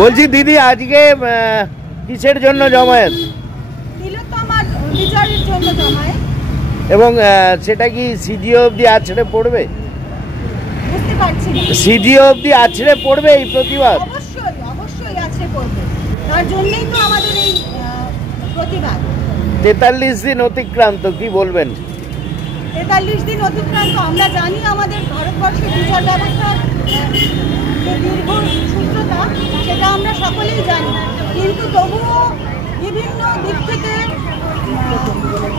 বলছি দিদি, আজকে কিসের জন্য জমায়েত? বিচারের জন্য জমায়েত। এবং সেটা কি সিডিও অবধি আছড়ে পড়বে? বুঝতে পারছি না। সিডিও অবধি আছড়ে পড়বে এই প্রতিবাদ? অবশ্যই অবশ্যই আছড়ে পড়বে, তার জন্যই তো আমাদের এই প্রতিবাদ। 43 দিন অতিক্রান্ত, কি বলবেন? 43 দিন অতিক্রান্ত। আমরা জানি আমাদের ভারতবর্ষের বিচার ব্যবস্থা দীর্ঘ সূত্রতা, সেটা আমরা সকলেই জানি, কিন্তু তবুও বিভিন্ন দিক থেকে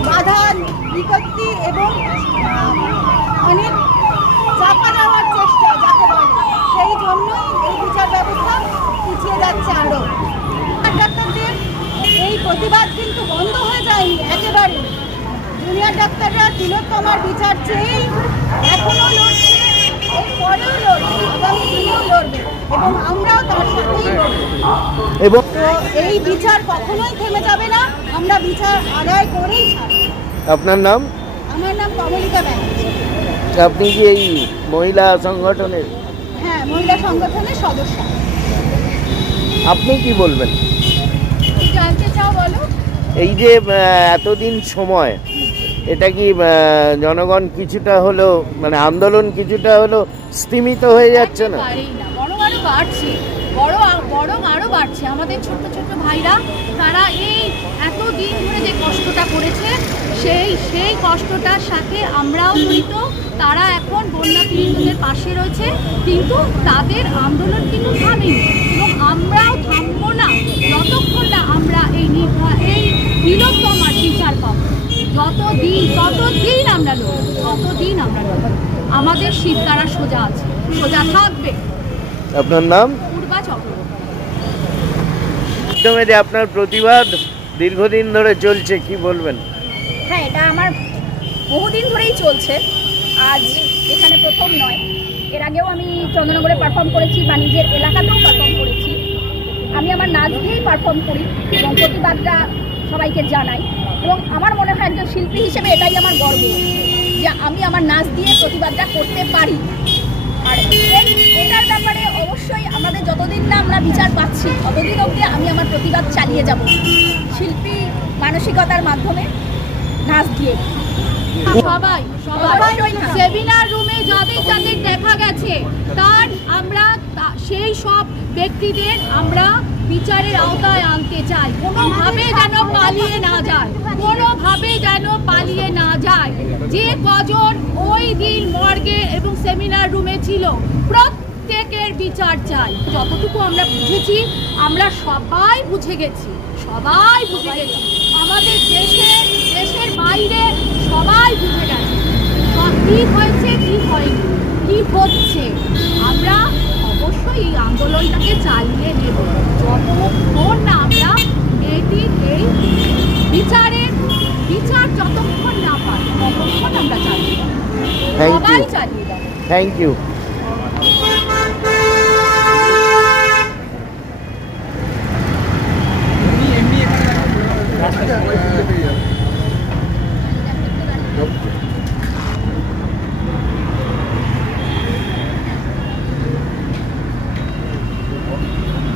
বাধা বিপত্তি এবং অনেক চাপা দেওয়ার চেষ্টা যাকে বলে, সেই জন্যই এই বিচার ব্যবস্থা পিছিয়ে যাচ্ছে। আরও ডাক্তারদের এই প্রতিবাদ কিন্তু বন্ধ হয়ে যায়নি একেবারে। জুনিয়র ডাক্তাররা তিলোত্তমার বিচার চেয়েই এখনো লড়ছে, এরপরেও লড়বে, আগামী দিনেও লড়বে, এবং আমরাও তার সাথেই লড়ব। এবং এই বিচার কখনোই থেমে যাবে না, আমরা বিচার আদায় করেই ছাড়ব। আপনার নাম? আমার নাম কমলিকা ব্যানার্জি। আপনি কি এই মহিলা সংগঠনের? হ্যাঁ, মহিলা সংগঠনের সদস্য। আপনি কি বলবেন? কি জানতে চাও বলো? এই যে এতদিন সময়, এটা কি জনগণ কিছুটা হলো, মানে আন্দোলন কিছুটা হলো স্তিমিত হয়ে যাচ্ছে না? বরং আরো বাড়ছে, বরং আরো বাড়ছে। আমাদের ছোট্ট ছোট্ট ভাইরা, তারা এই এতদিন ধরে যে কষ্টটা করেছে, সেই কষ্টটার সাথে আমরাও জড়িত। তারা এখন বন্যা পীড়িতদের পাশে রয়েছে, কিন্তু তাদের আন্দোলন কিন্তু থামেনি, এবং আমরাও থামবো না যতক্ষণ না আমরা এই তিলোত্তমার বিচার পাবো। ততদিন আমরা লড়ব। আমাদের শিরদাঁড়া সোজা আছে, সোজা থাকবে। আপনার নাম? পূর্বা চক্রবর্তী। যে আপনার প্রতিবাদ দীর্ঘদিন ধরে চলছে, কি বলবেন? হ্যাঁ, এটা আমার বহুদিন ধরেই চলছে, আজ এখানে প্রথম নয়। এর আগেও আমি চন্দ্রনগরে পারফর্ম করেছি, বা নিজের এলাকাতেও পারফর্ম করেছি। আমি আমার নাচ দিয়েই পারফর্ম করি এবং প্রতিবাদটা সবাইকে জানাই, এবং আমার মনে হয় একজন শিল্পী হিসেবে এটাই আমার গর্ব যে আমি আমার নাচ দিয়ে প্রতিবাদটা করতে পারি। আর এটার ব্যাপারে অবশ্যই আমাদের যতদিন না আমরা বিচার পাচ্ছি, ততদিন অবধি আমি আমার প্রতিবাদ চালিয়ে যাব, শিল্পী মানসিকতার মাধ্যমে, নাচ দিয়ে। সবাই সেমিনার রুমে যাদের দেখা গেছে, তার আমরা সেই সব ব্যক্তিদের আমরা বিচারের আওতায় আনতে চাই। কোনোভাবে যেন পালিয়ে না যায়। যে কজন ওই দিন মর্গে এবং সেমিনার রুমে ছিল, প্রত্যেকের বিচার চাই। যতটুকু আমরা বুঝেছি, আমরা সবাই বুঝে গেছি। আমাদের দেশের বাইরে সবাই বুঝে গেছে কি হয়েছে, কি হয়নি, কি হচ্ছে। আমরা অবশ্যই এই আন্দোলনটাকে চালিয়ে নেব যতক্ষণ না আমরা মেয়েটির এই বিচার যতক্ষণ না পাই, ততক্ষণ আমরা চালিয়ে যাব। সবাই চালিয়ে যাব। Thank you. এমনি